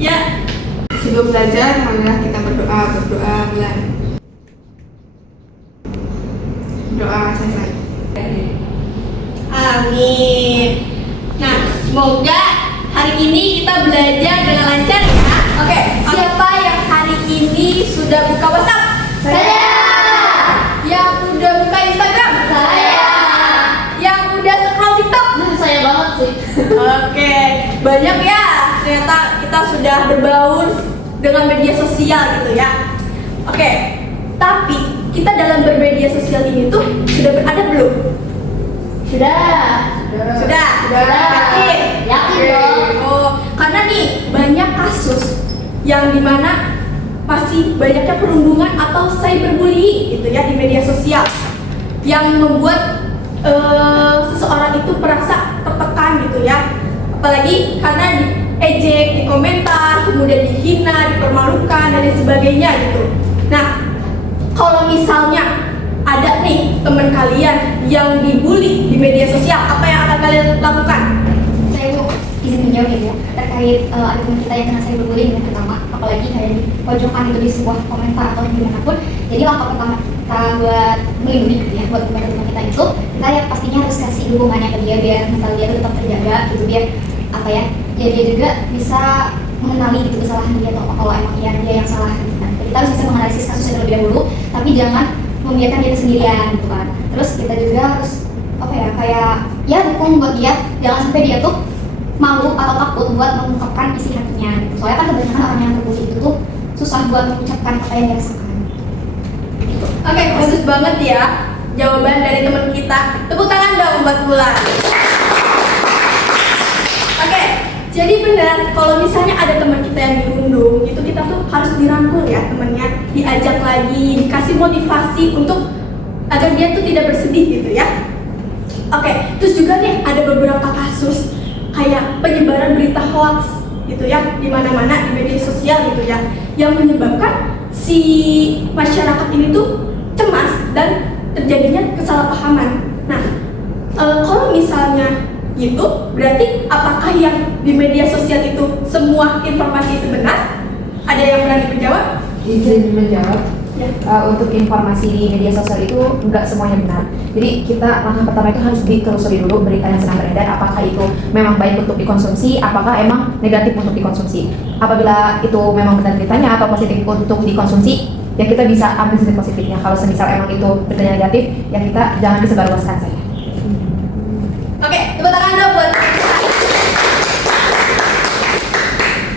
Ya. Sebelum belajar, marilah kita berdoa mulai. Doa selesai. Amin. Nah, semoga hari ini kita belajar dengan lancar ya. Oke, siapa yang hari ini sudah buka WhatsApp? Saya. Yang udah buka Instagram? Saya. Yang udah scroll TikTok? Saya banget sih. Oke, banyak ya. Ternyata kita sudah berbaur dengan media sosial gitu ya. Oke, tapi kita dalam bermedia sosial ini tuh sudah berada belum? Sudah. Sudah. Yakin? Yakin dong. Oh, karena nih banyak kasus yang dimana masih banyaknya perundungan atau cyberbullying gitu ya di media sosial yang membuat seseorang itu merasa tertekan gitu ya, apalagi karena diejek di komentar, kemudian dihina, dipermalukan dan lain sebagainya gitu. Nah, kalau misalnya ada nih teman kalian yang dibully di media sosial, apa yang akan kalian lakukan? Saya mau izin menjawab ya Bu, terkait ada teman kita yang kena cyberbullying yang pertama, apalagi kayak di pojokan itu di sebuah komentar atau dimanapun. Jadi langkah pertama kita buat melindungi gitu ya, buat membantu teman kita itu, kita ya pastinya harus kasih dukungannya ke dia biar mental dia tetap terjaga gitu, biar apa ya, dia juga bisa mengenali gitu kesalahan dia atau kalau emang dia yang salah gitu kan. Kita harus bisa menganalisis kasusnya terlebih dahulu, tapi jangan membiarkan dia sendirian gitu kan. Terus kita juga harus apa ya, kayak ya dukung buat dia, jangan sampai dia tuh malu atau takut buat mengungkapkan isi hatinya gitu. Soalnya kan kebanyakan orang yang terbully itu tuh susah buat mengucapkan apa yang dia rasakan gitu. Oke, bagus banget ya jawaban dari teman kita. Tepuk tangan dong buat Bulan. Oke, jadi benar kalau misalnya ada teman kita yang dirundung, itu kita tuh harus dirangkul ya temannya, diajak lagi, dikasih motivasi untuk agar dia tuh tidak bersedih gitu ya. Oke, terus juga nih ada beberapa kasus kayak penyebaran berita hoax gitu ya di mana-mana di media sosial gitu ya, yang menyebabkan si masyarakat ini tuh cemas dan terjadinya kesalahpahaman. Nah, kalau misalnya gitu, berarti apakah yang di media sosial itu semua informasi itu benar? Ada yang berani menjawab? Izin menjawab. Ya. Untuk informasi di media sosial itu enggak semuanya benar. Jadi kita langkah pertama itu harus ditelusuri dulu berita yang sedang beredar, apakah itu memang baik untuk dikonsumsi, apakah emang negatif untuk dikonsumsi. Apabila itu memang benar beritanya atau positif untuk dikonsumsi, ya kita bisa ambil sisi positifnya. Kalau semisal emang itu beritanya negatif, ya kita jangan disebarluaskan saja. Oke, tepuk tangan dong buat.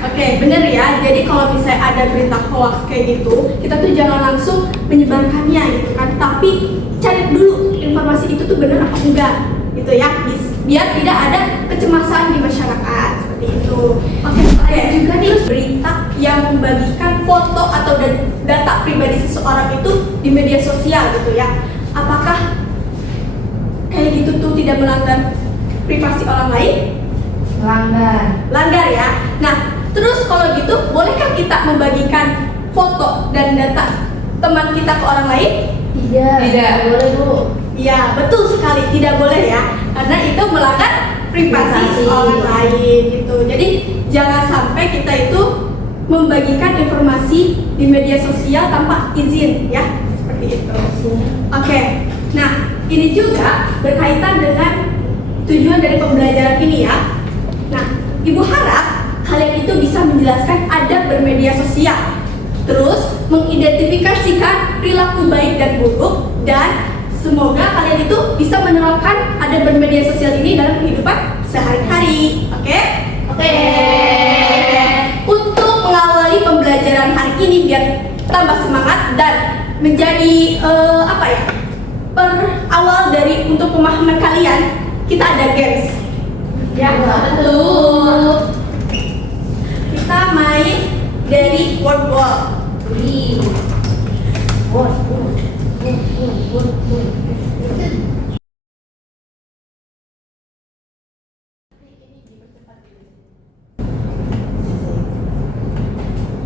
Oke, bener ya. Jadi kalau misalnya ada berita hoax kayak gitu, kita tuh jangan langsung menyebarkannya gitu kan, tapi cari dulu informasi itu tuh bener apa enggak gitu ya, biar tidak ada kecemasan di masyarakat seperti itu. Oke, ada juga nih berita yang membagikan foto atau data pribadi seseorang itu di media sosial gitu ya. Apakah kayak gitu tuh tidak melanggar privasi orang lain? Langgar ya. Nah, terus kalau gitu, bolehkah kita membagikan foto dan data teman kita ke orang lain? Tidak boleh Bu. Iya, betul sekali, tidak boleh ya, karena itu melanggar privasi orang lain gitu. Jadi jangan sampai kita itu membagikan informasi di media sosial tanpa izin ya, seperti itu. Oke, nah ini juga berkaitan dengan tujuan dari pembelajaran ini ya. Nah, Ibu harap kalian itu bisa menjelaskan adab bermedia sosial, terus mengidentifikasikan perilaku baik dan buruk, dan semoga kalian itu bisa menerapkan adab bermedia sosial ini dalam kehidupan sehari-hari. Oke? Oke. Untuk mengawali pembelajaran hari ini biar tambah semangat dan menjadi berawal dari untuk pemahaman kalian, kita ada games. Ya, betul. Kita main dari word wall.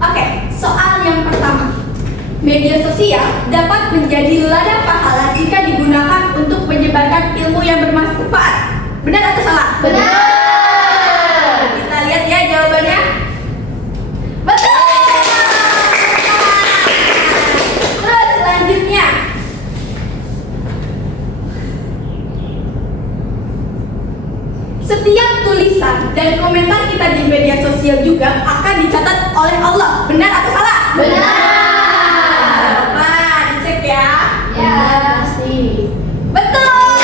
Oke, soal yang pertama. Media sosial dapat menjadi ladang pahala jika digunakan untuk menyebarkan ilmu yang bermanfaat. Benar atau salah? Benar. Kita lihat ya jawabannya. dicatat oleh Allah. Benar atau salah? Benar. Nah, dicek ya. Ya, pasti. Betul.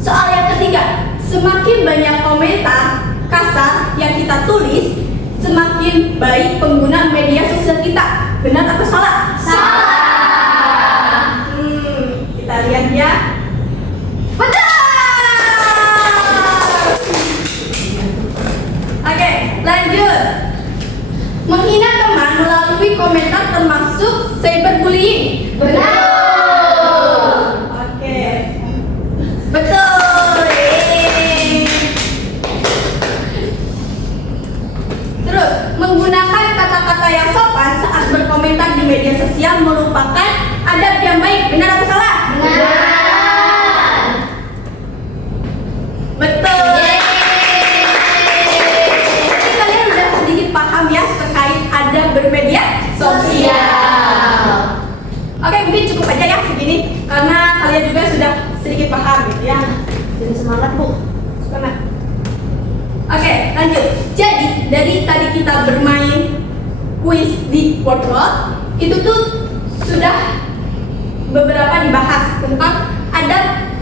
Soal yang ketiga, semakin banyak komentar kasar yang kita tulis, semakin baik pengguna media sosial kita. Benar atau salah? Salah. Kita lihat ya. Benar. Oke, lanjut. Menghina teman melalui komentar termasuk cyberbullying. Benar. Oke. Betul. Yeay. Terus, menggunakan kata-kata yang sopan saat berkomentar di media sosial merupakan adab yang baik. Benar atau salah? Benar. Betul. Jadi kalian udah sedikit paham ya terkait adab bermedia sosial. Oke, mungkin cukup aja ya segini karena kalian juga sudah sedikit paham gitu ya. Jadi semangat Bu. Semangat. Oke, lanjut. Jadi dari tadi kita bermain quiz di Wordroll, itu tuh sudah beberapa dibahas tentang adab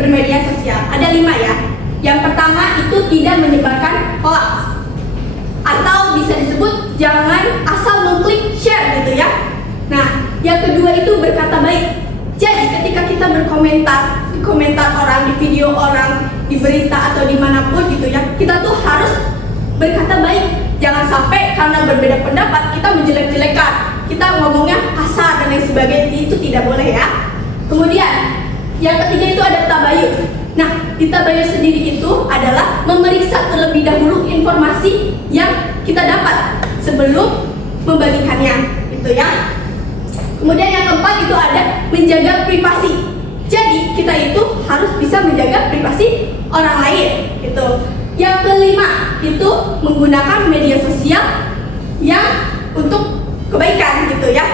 bermedia sosial. Ada 5 ya. Yang pertama itu tidak menyebarkan hoax, atau bisa disebut jangan asal mengklik share gitu ya. Nah, yang kedua itu berkata baik. Jadi ketika kita berkomentar di komentar orang, di video orang, di berita atau dimanapun gitu ya, kita tuh harus berkata baik. Jangan sampai karena berbeda pendapat kita menjelek-jelekan, kita ngomongnya kasar dan lain sebagainya, itu tidak boleh ya. Kemudian yang ketiga itu ada tabayun. Nah, di tabayun sendiri itu adalah memeriksa terlebih dahulu informasi yang kita dapat sebelum membagikannya, gitu ya. Kemudian yang keempat itu ada menjaga privasi. Jadi kita itu harus bisa menjaga privasi orang lain, gitu. Yang kelima itu menggunakan media sosial yang untuk kebaikan, gitu ya.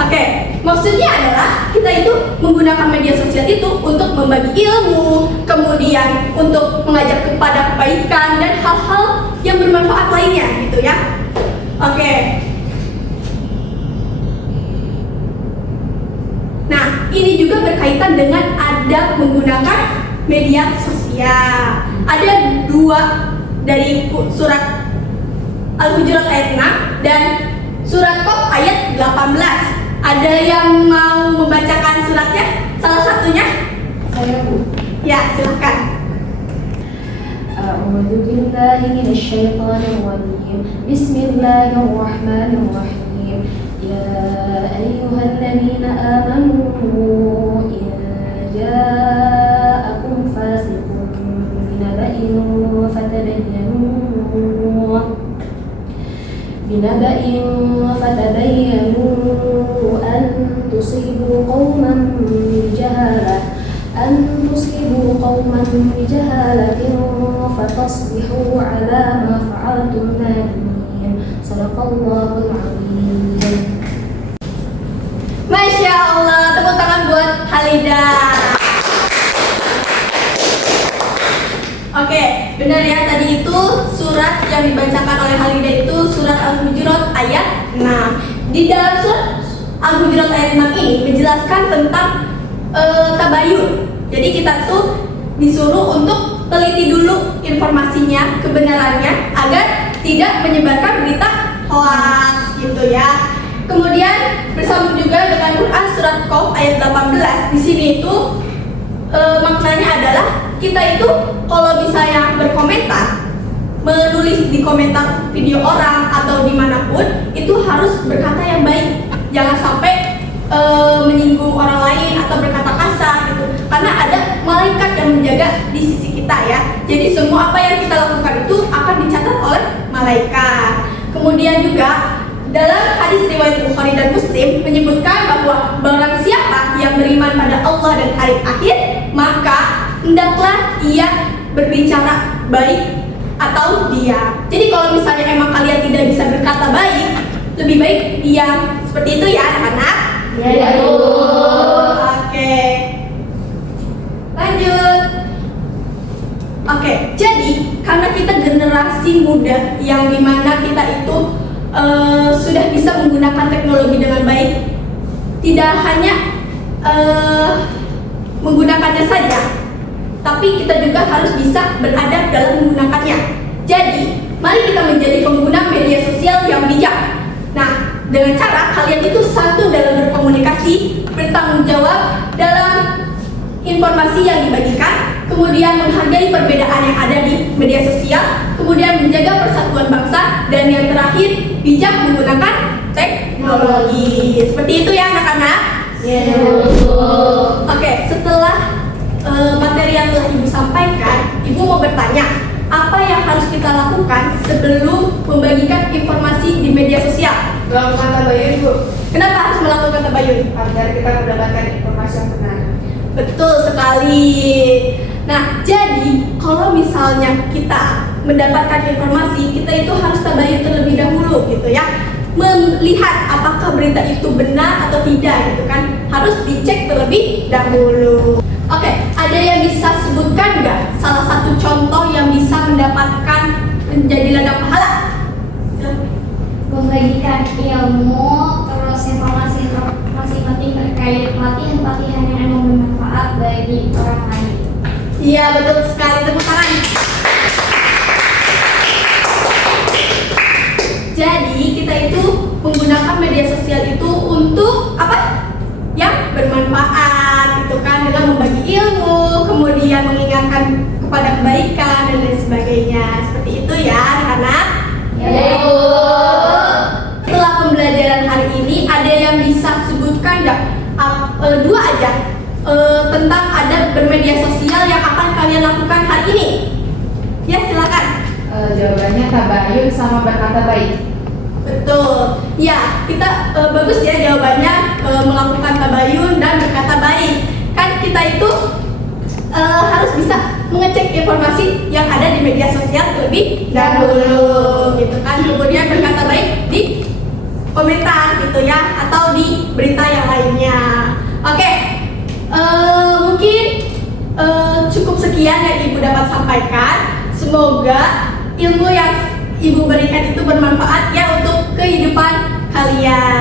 Oke, maksudnya adalah kita itu menggunakan media sosial itu untuk membagi ilmu, kemudian untuk mengajak kepada kebaikan dan hal-hal yang bermanfaat lainnya, gitu ya. Oke. Nah, ini juga berkaitan dengan adab menggunakan media sosial. Ada 2 dari surat Al-Hujurat ayat 6 dan surat Qaf ayat 18. Ada yang mau membacakan suratnya? Salah satunya? Saya Bu. Ya, silakan. أعوذ بالله من الشيطان الرجيم بسم الله الرحمن الرحيم يا أيها الذين آمنوا إن جاءكم فاسق بنبأ فتبينوا أن تصيبوا قوما بجهالة فتصبحوا على ما فعلتم نادمين صدق الله العظيم. Masya Allah, tepuk tangan buat Halida. Oke, benar ya, tadi itu surat yang dibacakan oleh Halida itu surat Al-Hujurat ayat 6. Di dalam surat Al-Hujurat ayat 6 ini menjelaskan tentang tabayun. Jadi kita tuh disuruh untuk teliti dulu informasinya, kebenarannya, agar tidak menyebarkan berita hoax gitu ya. Kemudian bersambung juga dengan Quran surat Qaf ayat 18. Di sini itu maknanya adalah kita itu kalau misalnya berkomentar, menulis di komentar video orang atau dimanapun, itu harus berkata yang baik. Jangan sampai menyinggung orang lain atau berkata kasar gitu. Karena ada malaikat yang menjaga di sisi kita ya. Jadi semua apa yang kita lakukan itu akan dicatat oleh malaikat. Kemudian juga dalam hadis riwayat Bukhari dan Muslim menyebutkan bahwa barang siapa yang beriman pada Allah dan hari akhir, maka hendaklah ia berbicara baik atau diam. Jadi kalau misalnya emang kalian tidak bisa berkata baik, lebih baik diam. Seperti itu ya anak-anak? Ya, Bu. Oke. Lanjut. Oke, jadi karena kita generasi muda yang dimana kita itu sudah bisa menggunakan teknologi dengan baik, tidak hanya menggunakannya saja, tapi kita juga harus bisa beradab dalam menggunakannya. Jadi, mari kita menjadi pengguna media sosial yang bijak. Nah, dengan cara kalian itu santun dalam berkomunikasi, bertanggung jawab dalam informasi yang dibagikan, kemudian menghargai perbedaan yang ada di media sosial, kemudian menjaga persatuan bangsa, dan yang terakhir, bijak menggunakan teknologi. Seperti itu ya anak-anak? Oke, setelah materi yang telah Ibu sampaikan, Ibu mau bertanya, apa yang harus kita lakukan sebelum membagikan informasi di media sosial? Melakukan tabayun, Bu, Kenapa harus melakukan tabayun? agar kita mendapatkan informasi yang benar. Betul sekali. Nah, jadi kalau misalnya kita mendapatkan informasi, kita itu harus tabayun terlebih dahulu gitu ya. Melihat apakah berita itu benar atau tidak gitu kan. Harus dicek terlebih dahulu. Oke, ada yang bisa sebutkan nggak salah satu contoh yang bisa mendapatkan menjadi ladang pahala? Membagikan ilmu, terus informasi penting terkait pelatihan-pelatihan yang emang bermanfaat bagi orang lain. Iya, betul sekali, tepuk tangan. Jadi kita itu menggunakan media sosial itu untuk apa? Yang bermanfaat, gitu kan, dengan membagi ilmu, kemudian mengingatkan kepada kebaikan dan lain sebagainya. Seperti itu ya, anak-anak. Ya, Bu. Setelah pembelajaran hari ini, ada yang bisa sebutkan nggak? Dua aja tentang adab bermedia sosial yang akan kalian lakukan hari ini. Ya, silakan. Jawabannya tabayun sama berkata baik. Betul. Ya, kita bagus ya jawabannya, melakukan tabayun dan berkata baik. Kan kita itu harus bisa mengecek informasi yang ada di media sosial terlebih dahulu, gitu kan. Kemudian berkata baik di komentar gitu ya, atau di berita yang lainnya. Oke, mungkin cukup sekian yang Ibu dapat sampaikan. Semoga ilmu yang Ibu berikan itu bermanfaat ya untuk kehidupan kalian.